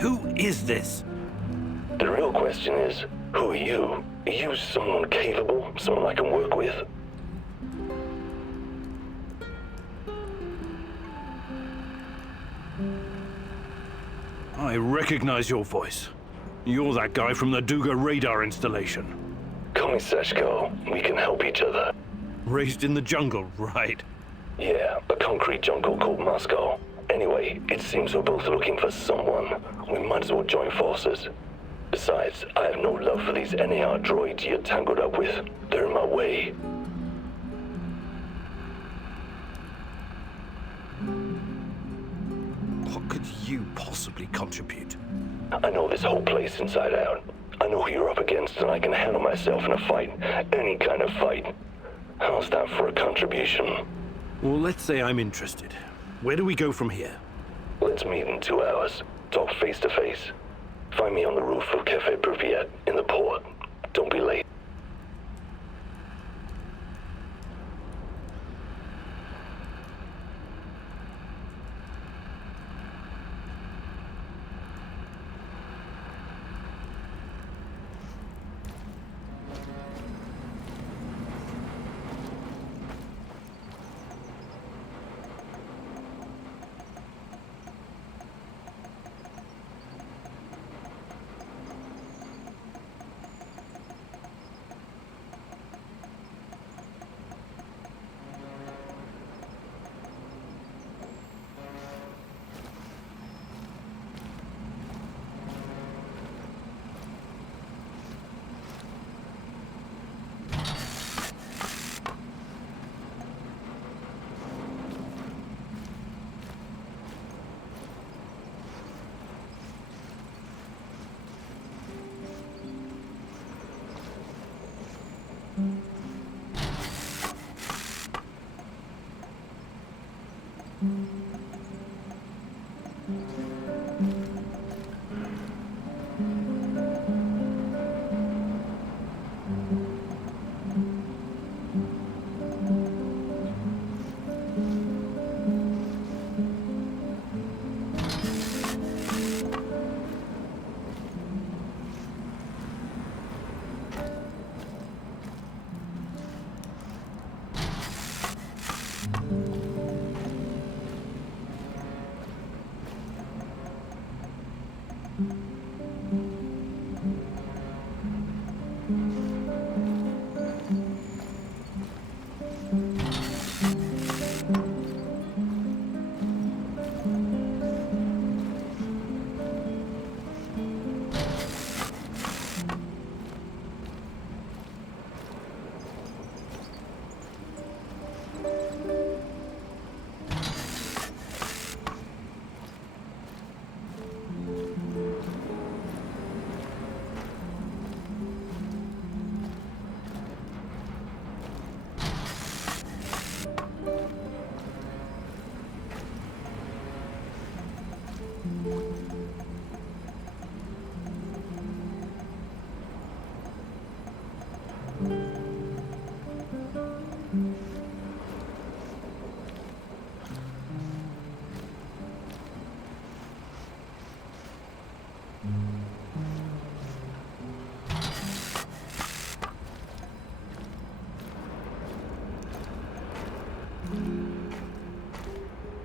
Who is this? The real question is, who are you? Are you someone capable? Someone I can work with? I recognize your voice. You're that guy from the Duga radar installation. Call me Seshko. We can help each other. Raised in the jungle, right? Yeah, a concrete jungle called Moscow. Anyway, it seems we're both looking for someone. We might as well join forces. Besides, I have no love for these NAR droids you're tangled up with. They're in my way. What could you possibly contribute? I know this whole place inside out. I know who you're up against, and I can handle myself in a fight. Any kind of fight. How's that for a contribution? Well, let's say I'm interested. Where do we go from here? Let's meet in 2 hours. Talk face to face. Find me on the roof of Cafe Pripyat in the port. Don't be late.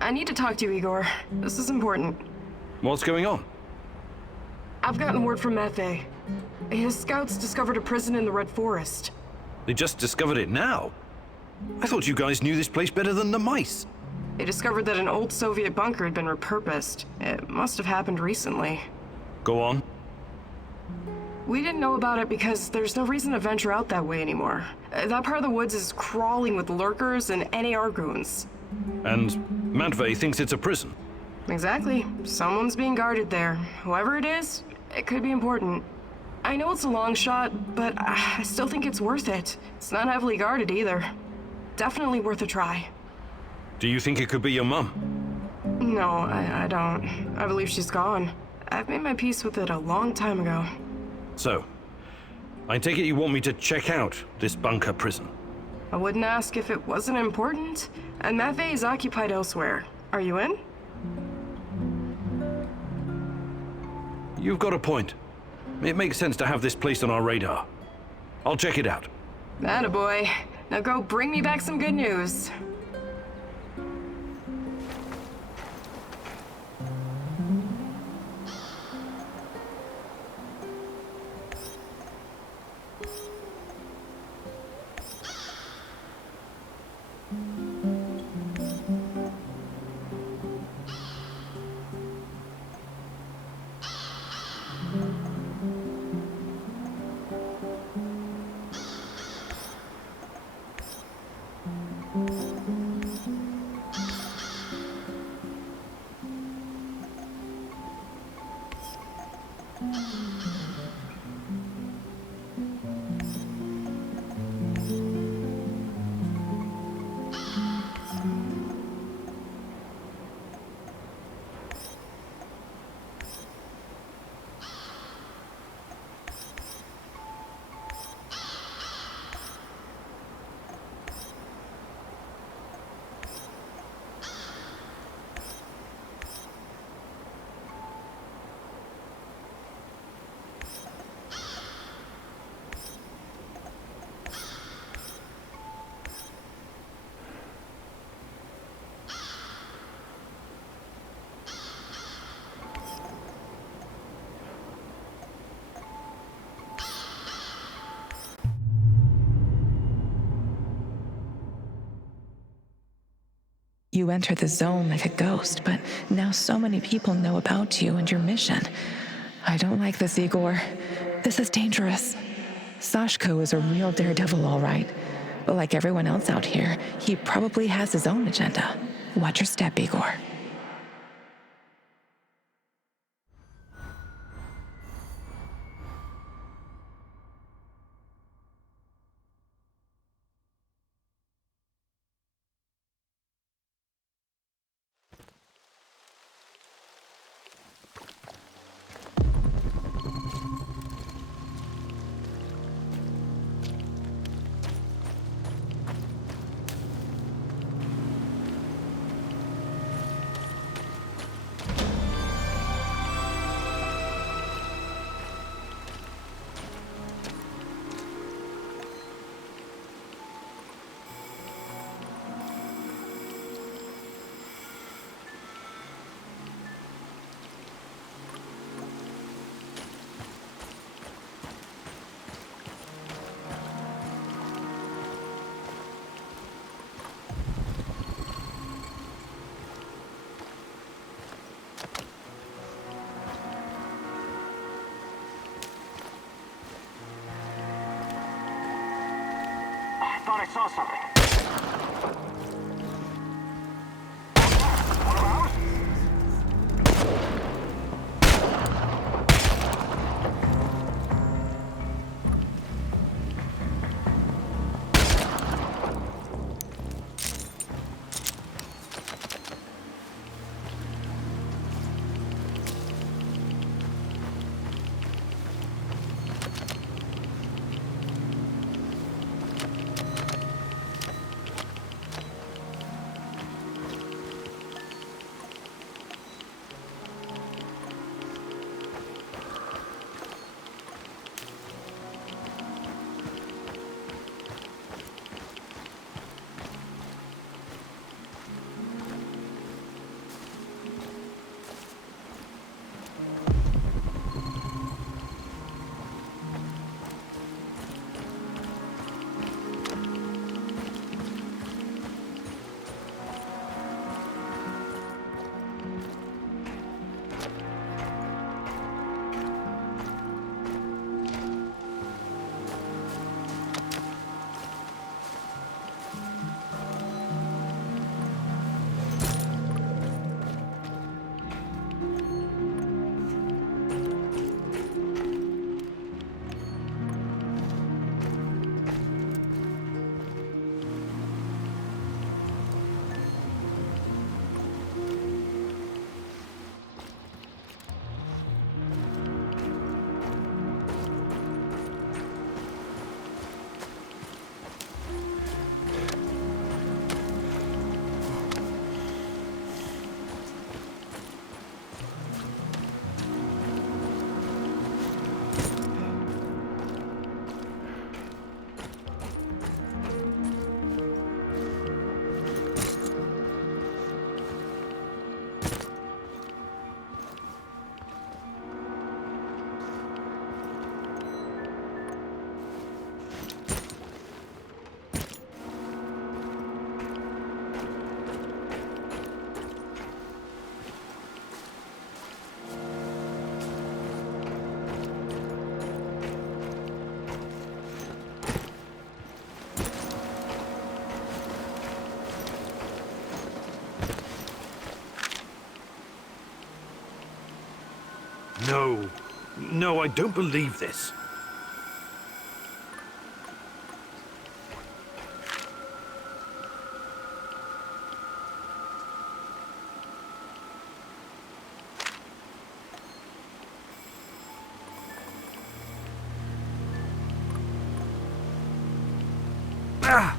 I need to talk to you, Igor. This is important. What's going on? I've gotten word from FA. His scouts discovered a prison in the Red Forest. They just discovered it now. I thought you guys knew this place better than the mice. They discovered that an old Soviet bunker had been repurposed. It must have happened recently. Go on. We didn't know about it because there's no reason to venture out that way anymore. That part of the woods is crawling with lurkers and NAR goons. And Matvey thinks it's a prison. Exactly. Someone's being guarded there. Whoever it is, it could be important. I know it's a long shot, but I still think it's worth it. It's not heavily guarded either. Definitely worth a try. Do you think it could be your mum? No, I don't. I believe she's gone. I've made my peace with it a long time ago. So, I take it you want me to check out this bunker prison? I wouldn't ask if it wasn't important. And Matvey is occupied elsewhere. Are you in? You've got a point. It makes sense to have this placed on our radar. I'll check it out. Attaboy. Now go bring me back some good news. You entered the zone like a ghost, but now so many people know about you and your mission. I don't like this, Igor. This is dangerous. Sashko is a real daredevil, all right. But like everyone else out here, he probably has his own agenda. Watch your step, Igor. Thought I saw something. I don't believe this. Ah!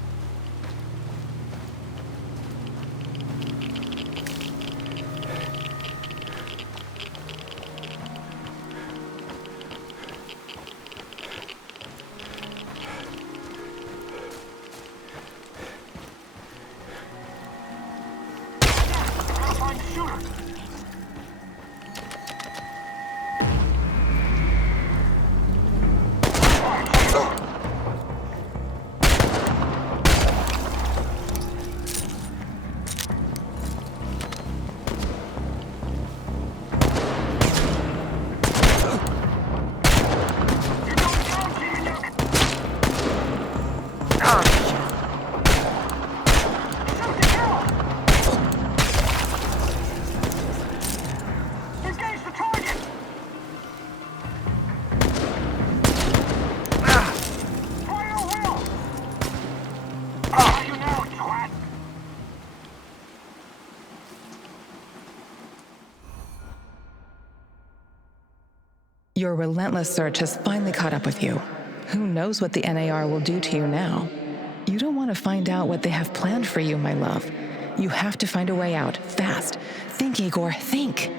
Your relentless search has finally caught up with you. Who knows what the NAR will do to you now? You don't want to find out what they have planned for you, my love. You have to find a way out, fast. Think, Igor, think.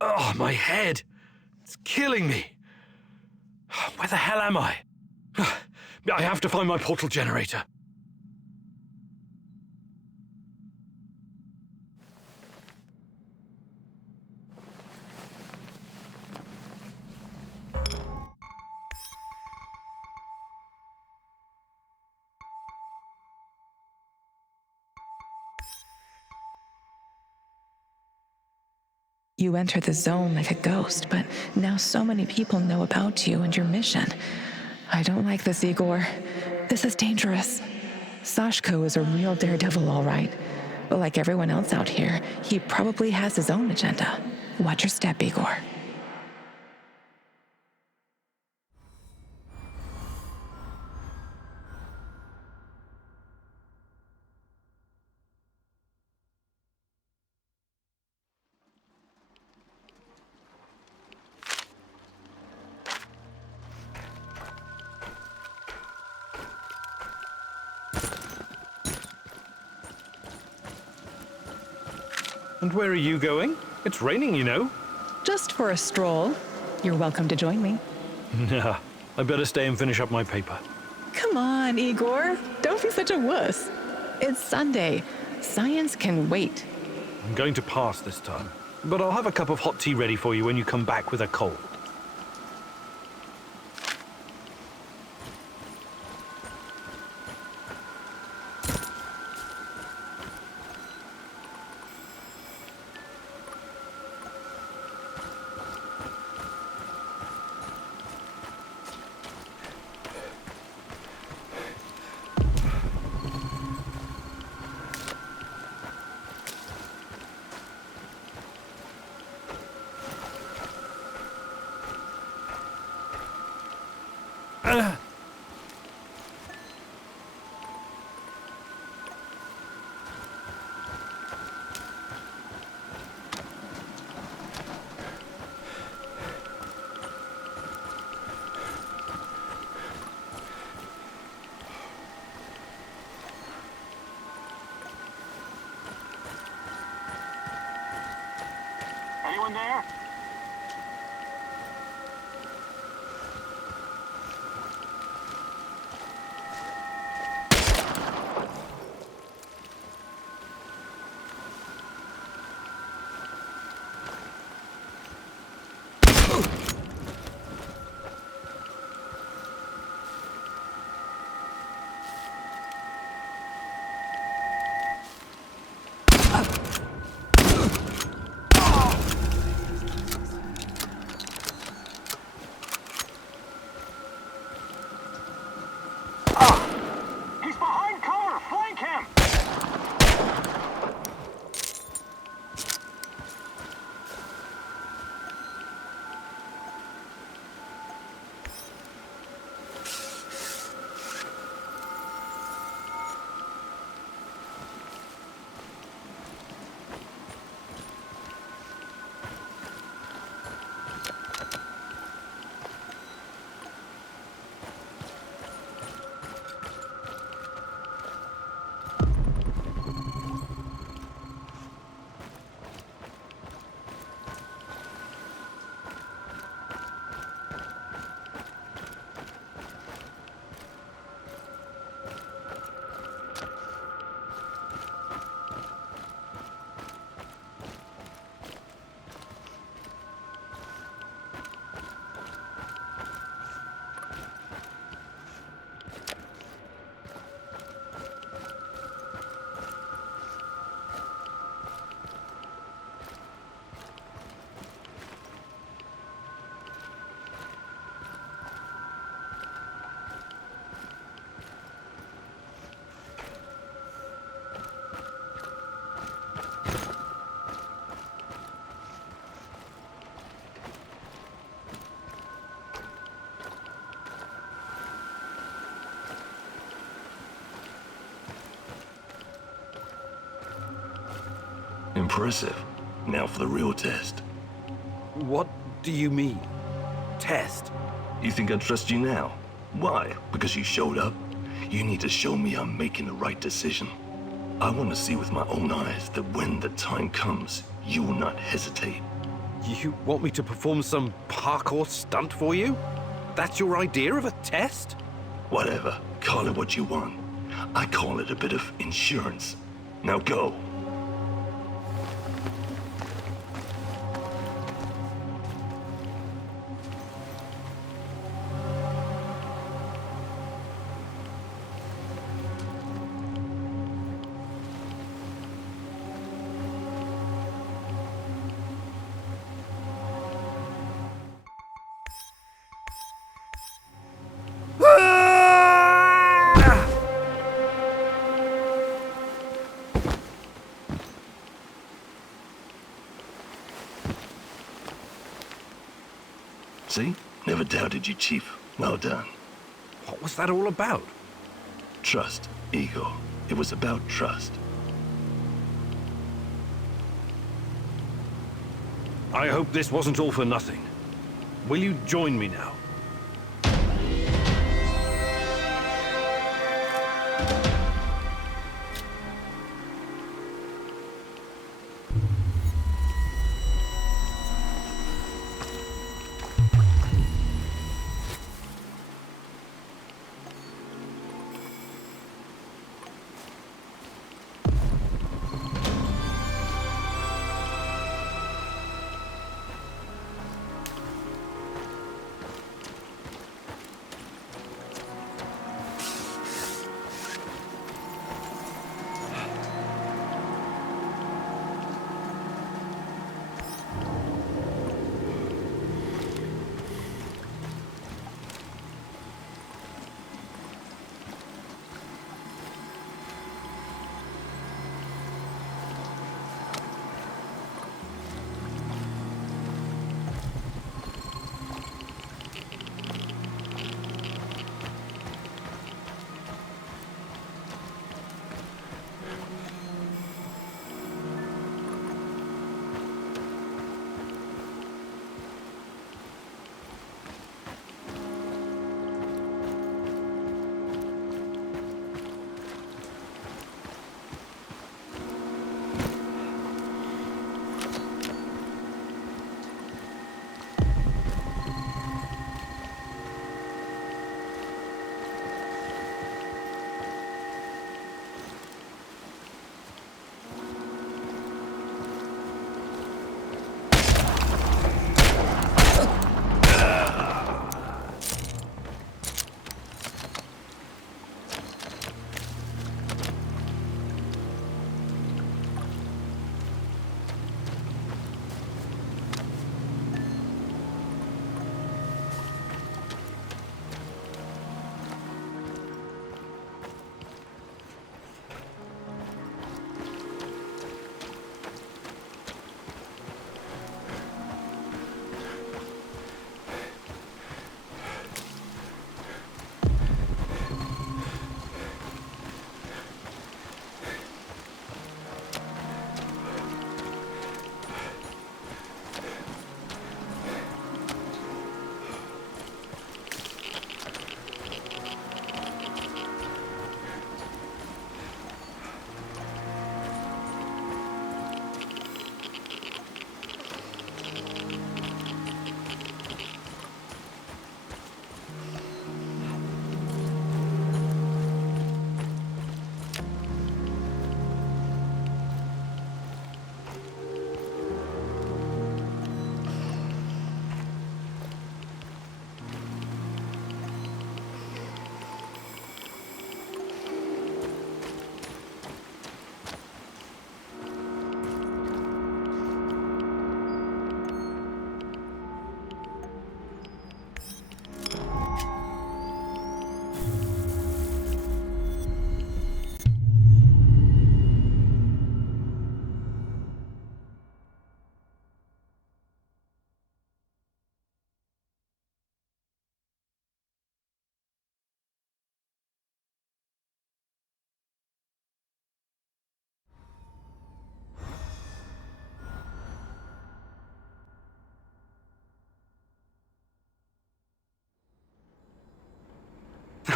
Oh, my head! It's killing me! Where the hell am I? I have to find my portal generator. You entered the zone like a ghost, but now so many people know about you and your mission. I don't like this, Igor. This is dangerous. Sashko is a real daredevil, all right. But like everyone else out here, he probably has his own agenda. Watch your step, Igor. And where are you going? It's raining, you know. Just for a stroll. You're welcome to join me. Nah, I better stay and finish up my paper. Come on, Igor. Don't be such a wuss. It's Sunday. Science can wait. I'm going to pass this time. But I'll have a cup of hot tea ready for you when you come back with a cold. Anyone there? Impressive. Now for the real test. What do you mean? Test? You think I trust you now? Why? Because you showed up? You need to show me I'm making the right decision. I want to see with my own eyes that when the time comes, you will not hesitate. You want me to perform some parkour stunt for you? That's your idea of a test? Whatever. Call it what you want. I call it a bit of insurance. Now go. See? Never doubted you, Chief. Well done. What was that all about? Trust, ego. It was about trust. I hope this wasn't all for nothing. Will you join me now?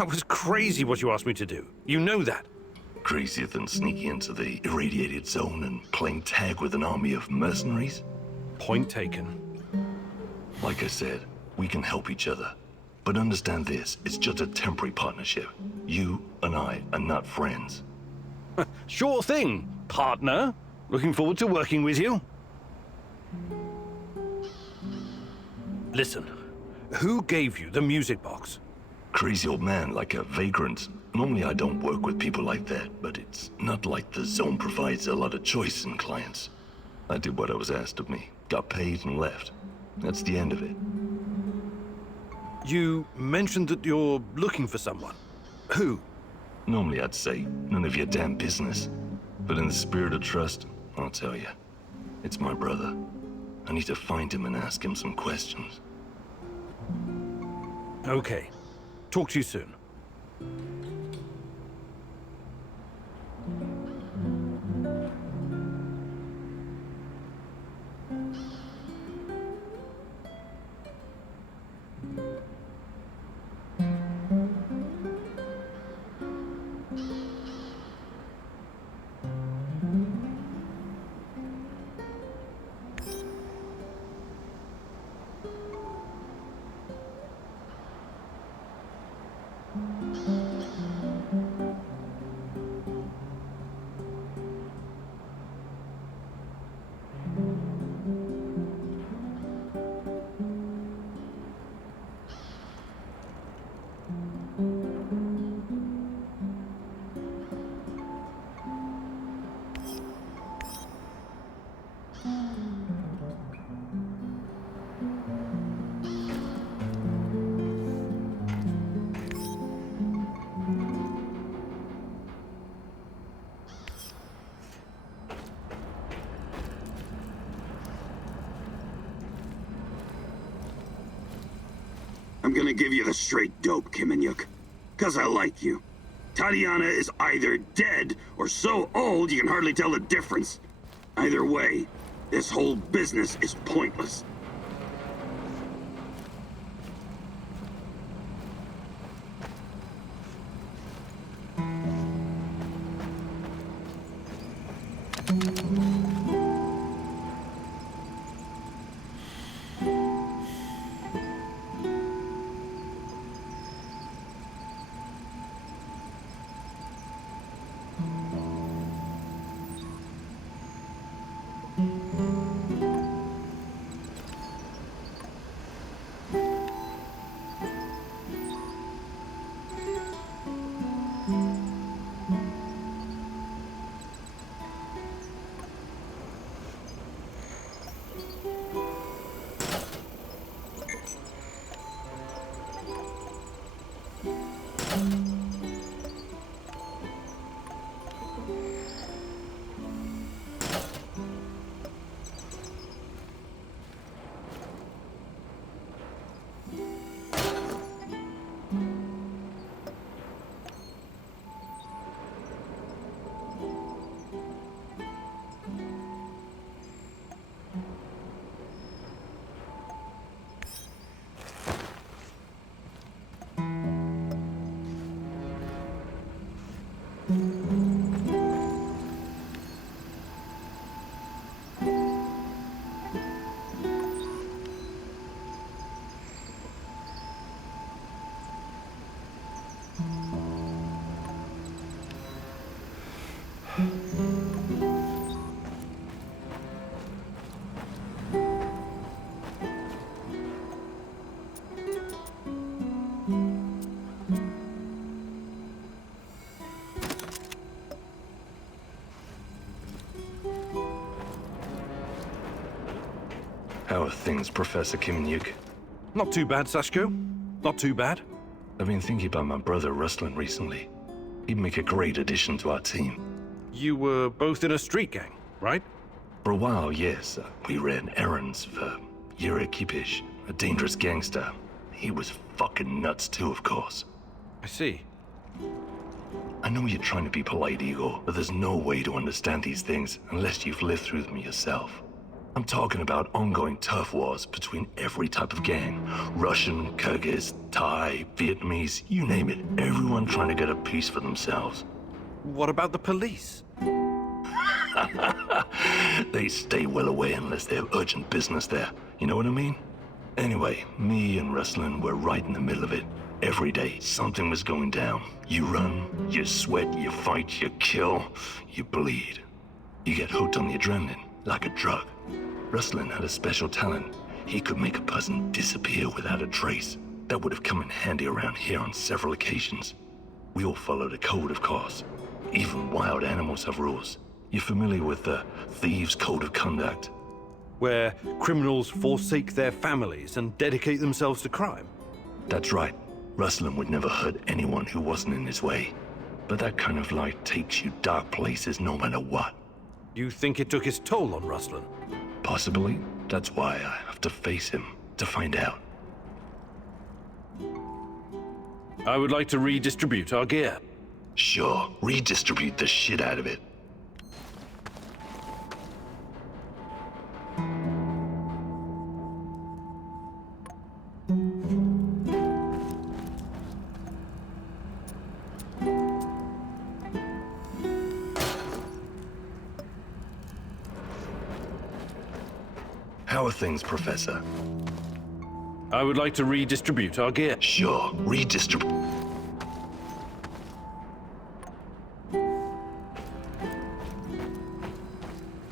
That was crazy what you asked me to do. You know that. Crazier than sneaking into the irradiated zone and playing tag with an army of mercenaries? Point taken. Like I said, we can help each other. But understand this, it's just a temporary partnership. You and I are not friends. Sure thing, partner. Looking forward to working with you. Listen, who gave you the music box? Crazy old man like a vagrant. Normally I don't work with people like that, but it's not like the zone provides a lot of choice in clients. I did what I was asked of me, got paid and left. That's the end of it. You mentioned that you're looking for someone. Who? Normally I'd say, none of your damn business. But in the spirit of trust, I'll tell you. It's my brother. I need to find him and ask him some questions. Okay. Talk to you soon. I'm gonna give you the straight dope, Kiminyuk. 'Cause I like you. Tatiana is either dead or so old you can hardly tell the difference. Either way, this whole business is pointless. How are things, Professor Kiminyuk? Not too bad, Sashko. Not too bad. I've been thinking about my brother Rustlin recently. He'd make a great addition to our team. You were both in a street gang, right? For a while, yes. We ran errands for Yuri Kipish, a dangerous gangster. He was fucking nuts too, of course. I see. I know you're trying to be polite, Igor, but there's no way to understand these things unless you've lived through them yourself. I'm talking about ongoing turf wars between every type of gang. Russian, Kyrgyz, Thai, Vietnamese, you name it. Everyone trying to get a piece for themselves. What about the police? They stay well away unless they have urgent business there. You know what I mean? Anyway, me and Rustlin were right in the middle of it. Every day, something was going down. You run, you sweat, you fight, you kill, you bleed. You get hooked on the adrenaline, like a drug. Rustlin had a special talent. He could make a person disappear without a trace. That would have come in handy around here on several occasions. We all followed a code, of course. Even wild animals have rules. You familiar with the Thieves' Code of Conduct? Where criminals forsake their families and dedicate themselves to crime? That's right. Rustlin would never hurt anyone who wasn't in his way. But that kind of life takes you dark places no matter what. You think it took its toll on Rustlin? Possibly. That's why I have to face him to find out. I would like to redistribute our gear. Sure, redistribute the shit out of it. How are things, Professor? I would like to redistribute our gear. Sure, redistribute.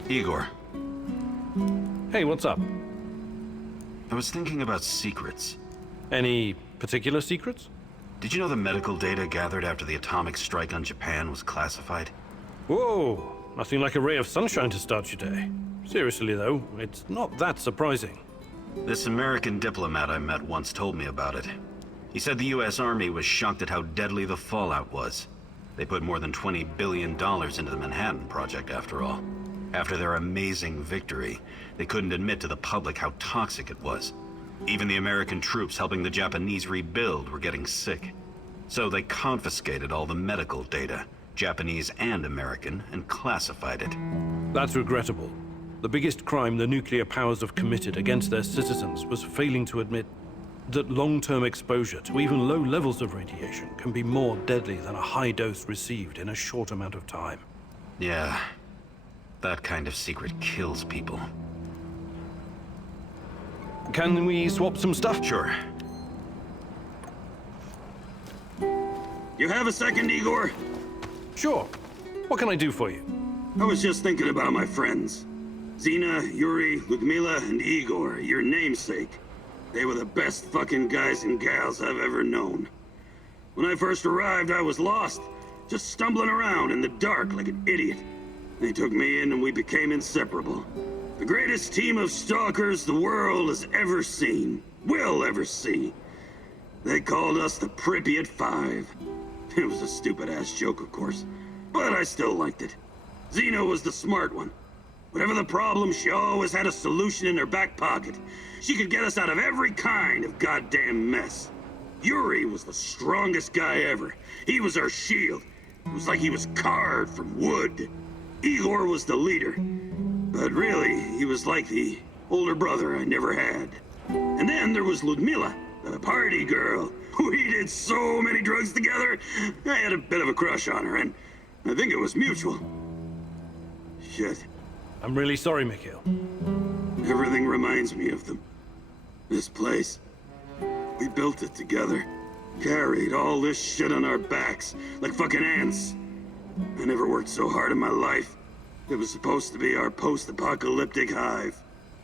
Igor, Hey, what's up? I was thinking about secrets. Any particular secrets? Did you know the medical data gathered after the atomic strike on Japan was classified? Whoa, nothing like a ray of sunshine to start your day. Seriously though, it's not that surprising. This American diplomat I met once told me about it. He said the US Army was shocked at how deadly the fallout was. They put more than $20 billion into the Manhattan Project, after all. After their amazing victory, they couldn't admit to the public how toxic it was. Even the American troops helping the Japanese rebuild were getting sick. So they confiscated all the medical data, Japanese and American, and classified it. That's regrettable. The biggest crime the nuclear powers have committed against their citizens was failing to admit that long-term exposure to even low levels of radiation can be more deadly than a high dose received in a short amount of time. Yeah, that kind of secret kills people. Can we swap some stuff? Sure. You have a second, Igor? Sure. What can I do for you? I was just thinking about my friends. Zena, Yuri, Ludmila, and Igor, your namesake. They were the best fucking guys and gals I've ever known. When I first arrived, I was lost, just stumbling around in the dark like an idiot. They took me in and we became inseparable. The greatest team of stalkers the world has ever seen, will ever see. They called us the Pripyat Five. It was a stupid-ass joke, of course, but I still liked it. Zena was the smart one. Whatever the problem, she always had a solution in her back pocket. She could get us out of every kind of goddamn mess. Yuri was the strongest guy ever. He was our shield. It was like he was carved from wood. Igor was the leader. But really, he was like the older brother I never had. And then there was Ludmila, the party girl. We did so many drugs together. I had a bit of a crush on her, and I think it was mutual. Shit. I'm really sorry, Mikhail. Everything reminds me of them. This place. We built it together. Carried all this shit on our backs, like fucking ants. I never worked so hard in my life. It was supposed to be our post-apocalyptic hive.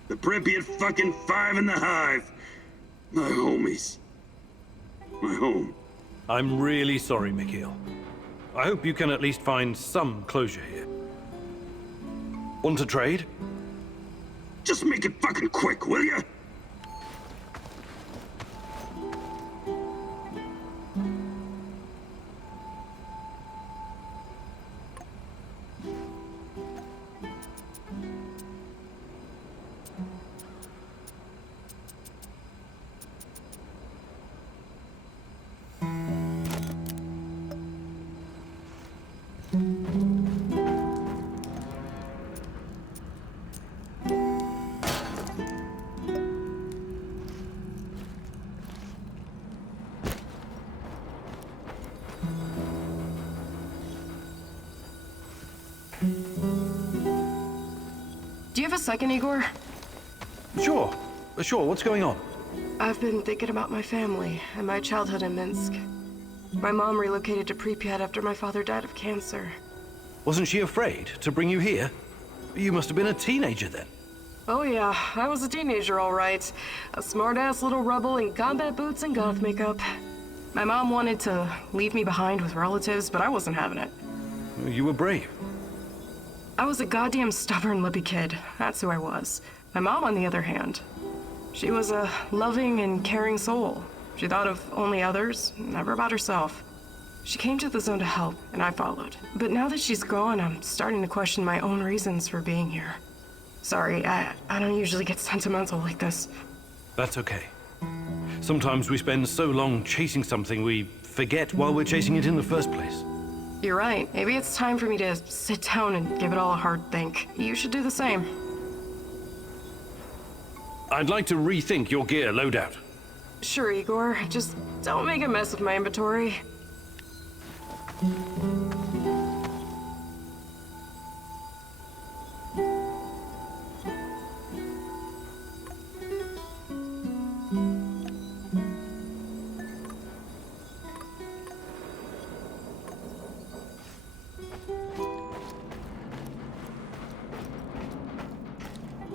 The Pripyat fucking Five in the hive. My homies. My home. I'm really sorry, Mikhail. I hope you can at least find some closure here. Want to trade? Just make it fucking quick, will ya? Do you have a second, Igor? Sure. Sure, what's going on? I've been thinking about my family and my childhood in Minsk. My mom relocated to Pripyat after my father died of cancer. Wasn't she afraid to bring you here? You must have been a teenager then. Oh yeah, I was a teenager all right. A smart-ass little rebel in combat boots and goth makeup. My mom wanted to leave me behind with relatives, but I wasn't having it. You were brave. I was a goddamn stubborn lippy kid. That's who I was. My mom, on the other hand, she was a loving and caring soul. She thought of only others, never about herself. She came to the zone to help, and I followed. But now that she's gone, I'm starting to question my own reasons for being here. Sorry, I don't usually get sentimental like this. That's okay. Sometimes we spend so long chasing something we forget why we're chasing it in the first place. You're right. Maybe it's time for me to sit down and give it all a hard think. You should do the same. I'd like to rethink your gear loadout. Sure, Igor. Just don't make a mess of my inventory.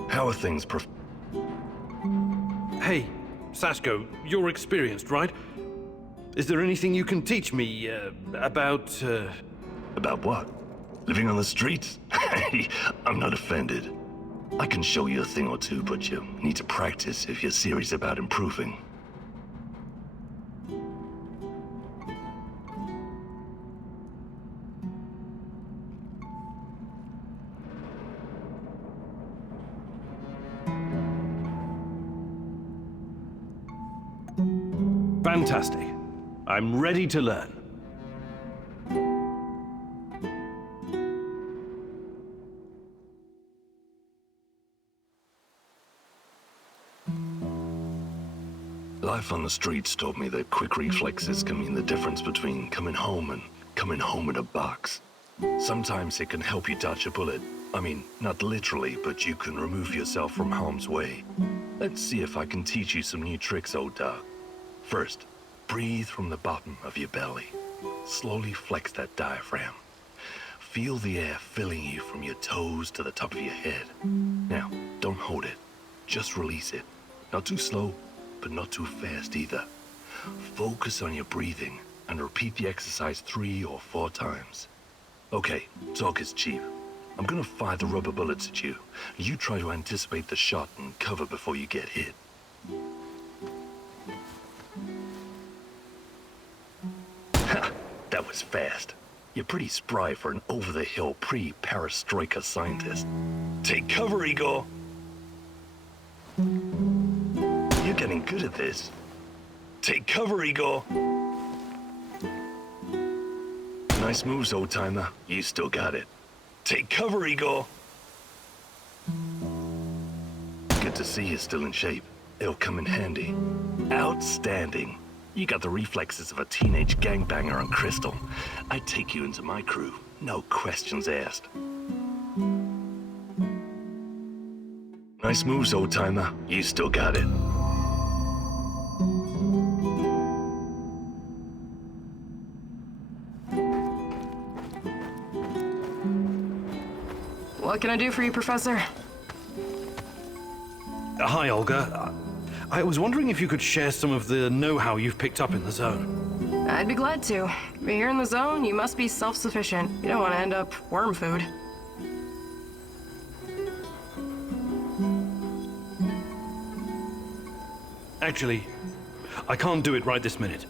How are things, Hey, Sashko, you're experienced, right? Is there anything you can teach me, about, About what? Living on the streets? I'm not offended. I can show you a thing or two, but you need to practice if you're serious about improving. Fantastic. I'm ready to learn. Life on the streets taught me that quick reflexes can mean the difference between coming home and coming home in a box. Sometimes it can help you dodge a bullet. I mean, not literally, but you can remove yourself from harm's way. Let's see if I can teach you some new tricks, old dog. First, breathe from the bottom of your belly. Slowly flex that diaphragm. Feel the air filling you from your toes to the top of your head. Now, don't hold it. Just release it. Not too slow, but not too fast either. Focus on your breathing and repeat the exercise 3 or 4 times. Okay, talk is cheap. I'm gonna fire the rubber bullets at you. You try to anticipate the shot and cover before you get hit. Ha! That was fast. You're pretty spry for an over-the-hill pre-perestroika scientist. Take cover, Igor! You're getting good at this. Take cover, Igor! Nice moves, old-timer. You still got it. Take cover, Igor! Good to see you're still in shape. It'll come in handy. Outstanding. You got the reflexes of a teenage gangbanger on Crystal. I'd take you into my crew. No questions asked. Nice moves, old-timer. You still got it. What can I do for you, Professor? Hi, Olga. I was wondering if you could share some of the know-how you've picked up in the zone. I'd be glad to. But here in the zone, you must be self-sufficient. You don't want to end up worm food. Actually, I can't do it right this minute.